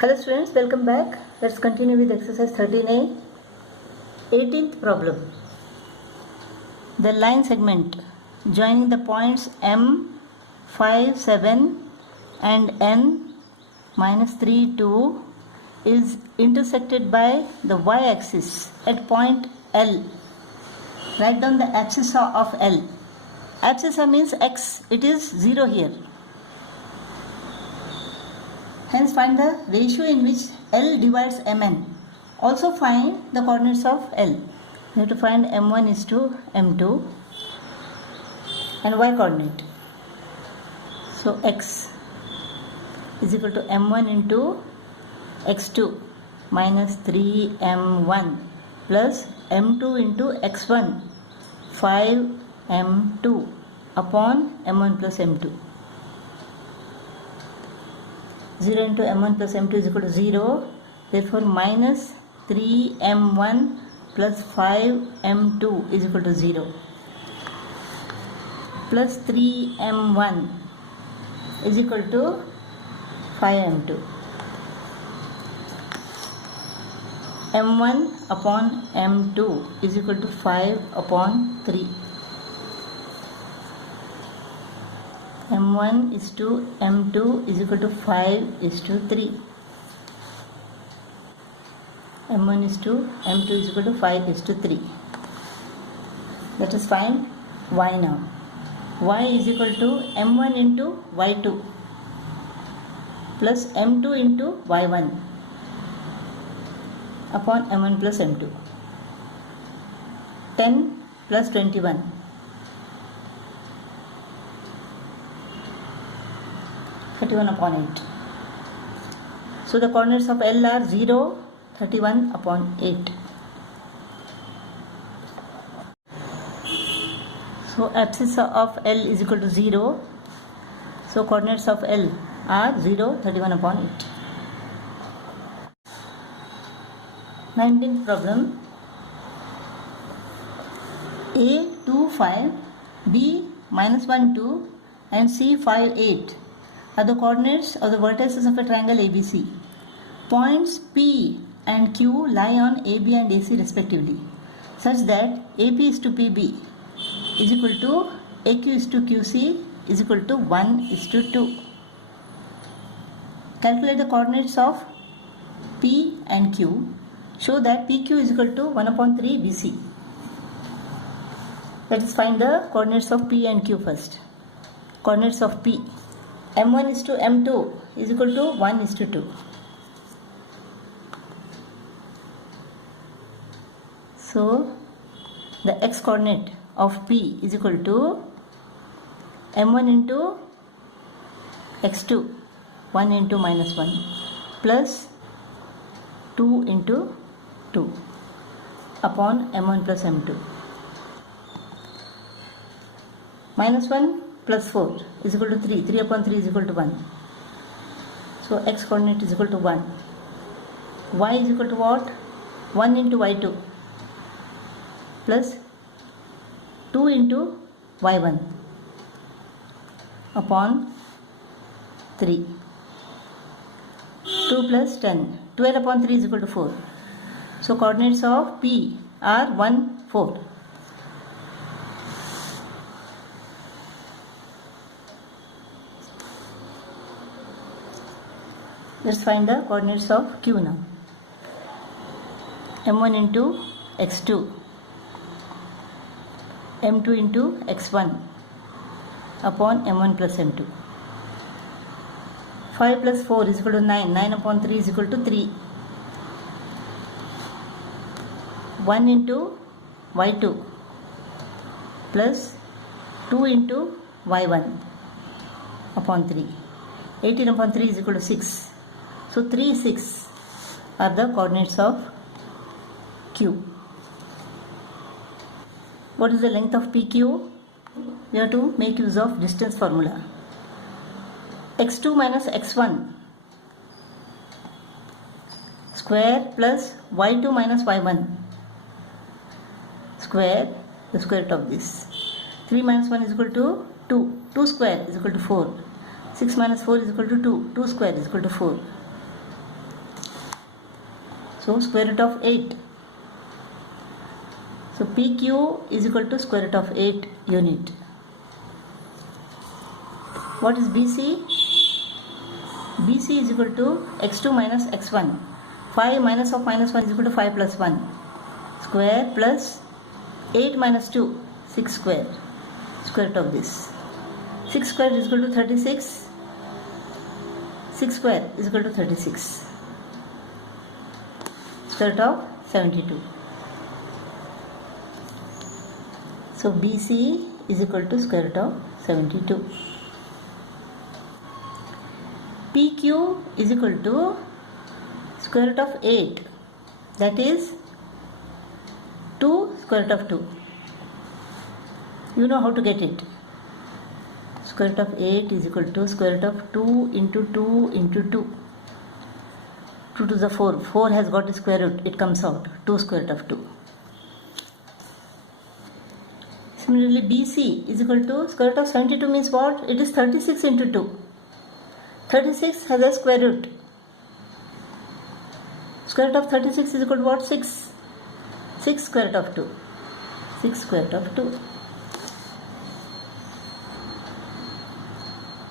Hello students, welcome back. Let's continue with exercise 13a. 18th problem. The line segment joining the points M, 5, 7 and N minus 3, 2 is intersected by the y-axis at point L. Write down the abscissa of L. Abscissa means x. It is 0 here. Hence find the ratio in which L divides Mn. Also find the coordinates of L. You have to find M1 is to M2 and y coordinate. So x is equal to M1 into x2 minus 3M1 plus M2 into x1 5M2 upon M1 plus M2. 0 into M1 plus M2 is equal to 0. Therefore, minus 3M1 plus 5M2 is equal to 0. Plus 3M1 is equal to 5M2. M1 upon M2 is equal to 5 upon 3. M1 is to M2 is equal to 5 is to 3. M1 is to M2 is equal to 5 is to 3. Let us find y now. Y is equal to M1 into Y2 plus M2 into Y1 upon M1 plus M2. 10 plus 21. 31 upon 8. So the coordinates of L are 0, 31 upon 8. So abscissa of L is equal to 0. So coordinates of L are 0, 31 upon 8. 19th problem. A 2, 5, B minus 1, 2 and C 5, 8 are the coordinates of the vertices of a triangle ABC. Points P and Q lie on AB and AC respectively, such that AP is to PB is equal to AQ is to QC is equal to 1 is to 2. Calculate the coordinates of P and Q. Show that PQ is equal to 1 upon 3 BC. Let us find the coordinates of P and Q first. Coordinates of P. M1 is to M2 is equal to 1 is to 2. So, the x coordinate of P is equal to M1 into x2, 1 into minus 1 plus 2 into 2 upon M1 plus M2. Minus 1 plus 4 is equal to 3. 3 upon 3 is equal to 1. So x coordinate is equal to 1. Y is equal to what? 1 into y2 plus 2 into y1 upon 3. 2 plus 10. 12 upon 3 is equal to 4. So coordinates of P are 1, 4. Let's find the coordinates of Q now. M1 into x2, M2 into x1 upon M1 plus M2. 5 plus 4 is equal to 9. 9 upon 3 is equal to 3. 1 into y2 plus 2 into y1 upon 3. 18 upon 3 is equal to 6. So 3, 6 are the coordinates of Q. What is the length of PQ? We have to make use of distance formula. x2 minus x1 square plus y2 minus y1 square, the square root of this. 3 minus 1 is equal to 2. 2 square is equal to 4. 6 minus 4 is equal to 2. 2 square is equal to 4. So square root of 8. So PQ is equal to square root of 8 unit. What is BC? BC is equal to x2 minus x1. 5 minus of minus 1 is equal to 5 plus 1 square plus 8 minus 2, 6 square. Square root of this. 6 square is equal to 36. 6 square is equal to 36. Square root of 72. So BC is equal to square root of 72. PQ is equal to square root of 8, that is 2 square root of 2. You know how to get it. Square root of 8 is equal to square root of 2 into 2 into 2. 2 to the 4. 4 has got a square root. It comes out. 2 square root of 2. Similarly, BC is equal to square root of 72 means what? It is 36 into 2. 36 has a square root. Square root of 36 is equal to what? 6. 6 square root of 2. 6 square root of 2.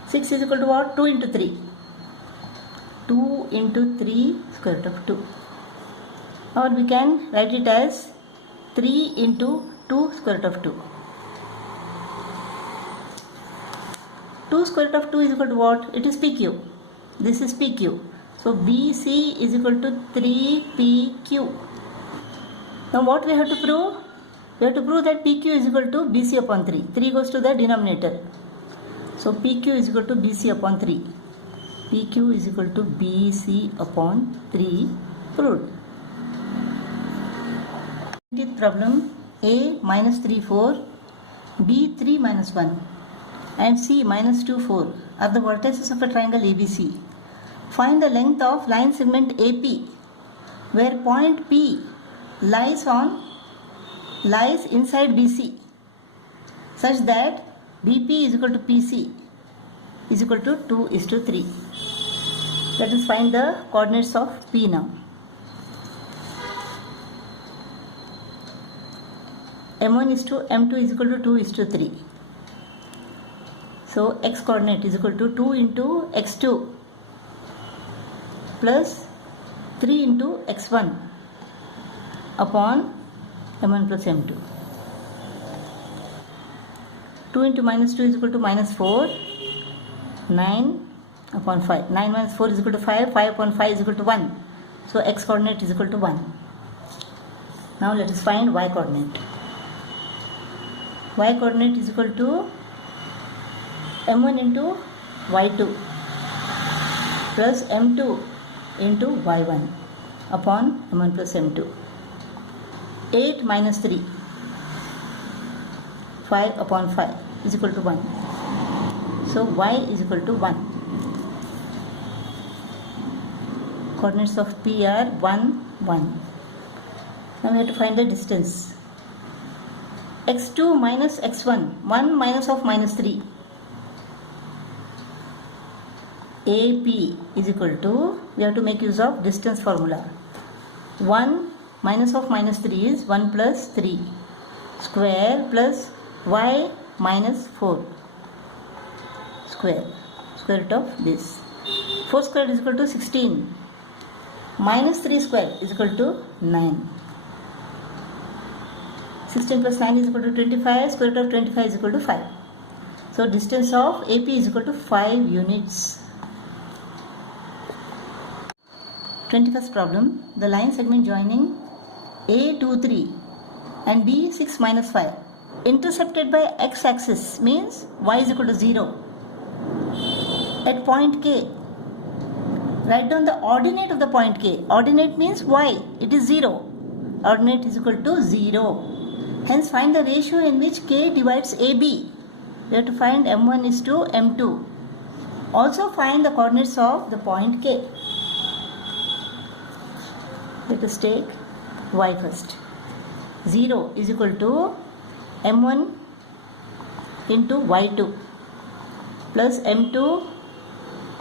6 is equal to what? 2 into 3. 2 into 3 square root of 2. Or we can write it as 3 into 2 square root of 2. 2 square root of 2 is equal to what? It is PQ. This is PQ. So BC is equal to 3PQ. Now what we have to prove? We have to prove that PQ is equal to BC upon 3. 3 goes to the denominator. So PQ is equal to BC upon 3. PQ is equal to BC upon 3 proved. 20th problem. A minus 3 4, B 3 minus 1 and C minus 2 4 are the vertices of a triangle ABC. Find the length of line segment AP where point P lies inside BC such that BP is equal to PC is equal to 2:3. Let us find the coordinates of P now. M1 is to M2 is equal to 2:3. So x coordinate is equal to 2 into x2 plus 3 into x1 upon m1 plus m2. 2 into minus 2 is equal to minus 4. 9 upon 5. 9 minus 4 is equal to 5. 5 upon 5 is equal to 1. So x coordinate is equal to 1. Now let us find y coordinate. Y coordinate is equal to m1 into y2 plus m2 into y1 upon m1 plus m2. 8 minus 3, 5 upon 5 is equal to 1. So y is equal to 1. Coordinates of P are 1, 1. Now we have to find the distance. x2 minus x1, 1 minus of minus 3. AP is equal to, we have to make use of distance formula. 1 minus of minus 3 is 1 plus 3 square plus y minus 4 square root of this. 4 square is equal to 16. Minus 3 square is equal to 9. 16 plus 9 is equal to 25. Square root of 25 is equal to 5. So distance of AP is equal to 5 units. 21st problem. The line segment joining A 2 3 and B 6 minus 5 intercepted by x-axis means y is equal to 0 at point K. Write down the ordinate of the point K. Ordinate means y. It is 0. Ordinate is equal to 0. Hence find the ratio in which K divides AB. We have to find M1 is to M2. Also find the coordinates of the point K. Let us take y first. 0 is equal to M1 into y2 plus M2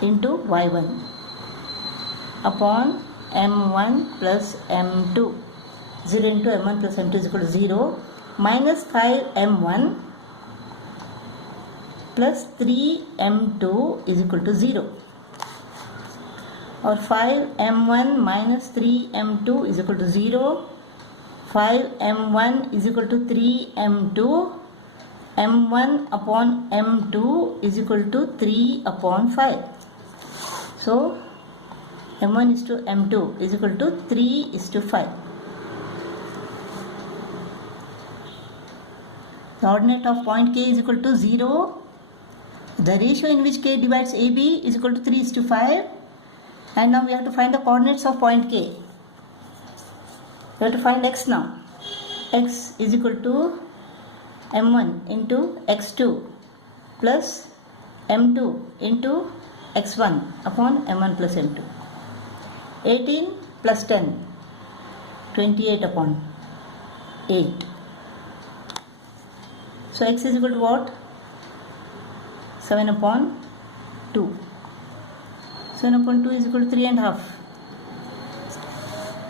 into y1 upon m1 plus m2. 0 into m1 plus m2 is equal to 0, minus 5m1 plus 3m2 is equal to 0. Or 5m1 minus 3m2 is equal to 0. 5m1 is equal to 3m2. m1 upon m2 is equal to 3 upon 5. So m1 is to m2 is equal to 3 is to 5. The ordinate of point K is equal to 0. The ratio in which K divides AB is equal to 3 is to 5. And now we have to find the coordinates of point K. We have to find x now. X is equal to m1 into x2 plus m2 into x1 upon m1 plus m2. 18 plus 10, 28 upon 8. So x is equal to what? 7 upon 2. 7 upon 2 is equal to 3 and half.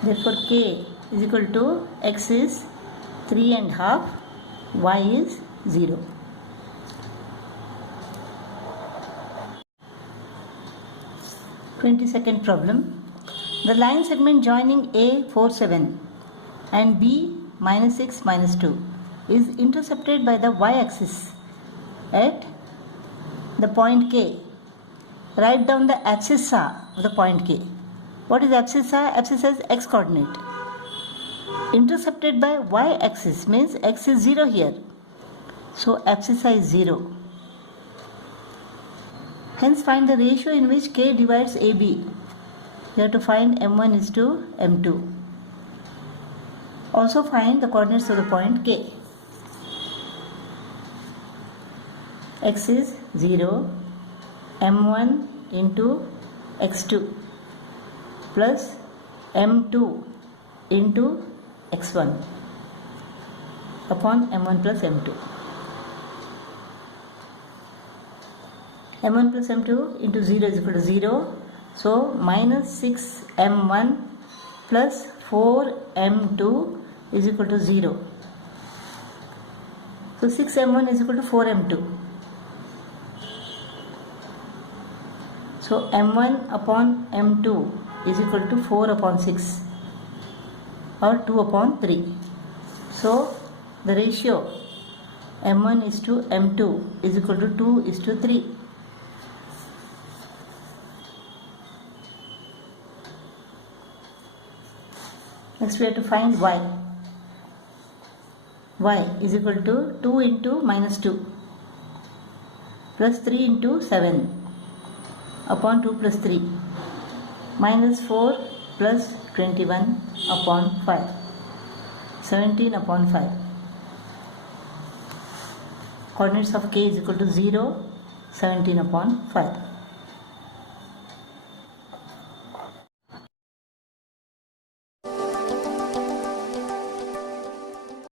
Therefore K is equal to x is 3 and half, y is 0. Twenty-second problem. The line segment joining A 4 7 and B minus 6 minus 2 is intercepted by the y-axis at the point K. Write down the abscissa of the point K. What is abscissa? Abscissa is x coordinate. Intercepted by y-axis means x is 0 here. So abscissa is 0. Hence find the ratio in which K divides AB. You have to find m1 is to m2. Also find the coordinates of the point K. X is 0, m1 into x2 plus m2 into x1 upon m1 plus m2. m1 plus m2 into 0 is equal to 0. So minus 6m1 plus 4m2 is equal to 0. So 6m1 is equal to 4m2. So m1 upon m2 is equal to 4 upon 6 or 2 upon 3. So the ratio m1 is to m2 is equal to 2 is to 3. Next we have to find y. Y is equal to 2 into minus 2 plus 3 into 7 upon 2 plus 3 minus 4 plus 21 upon 5, 17 upon 5. Coordinates of K is equal to 0, 17 upon 5.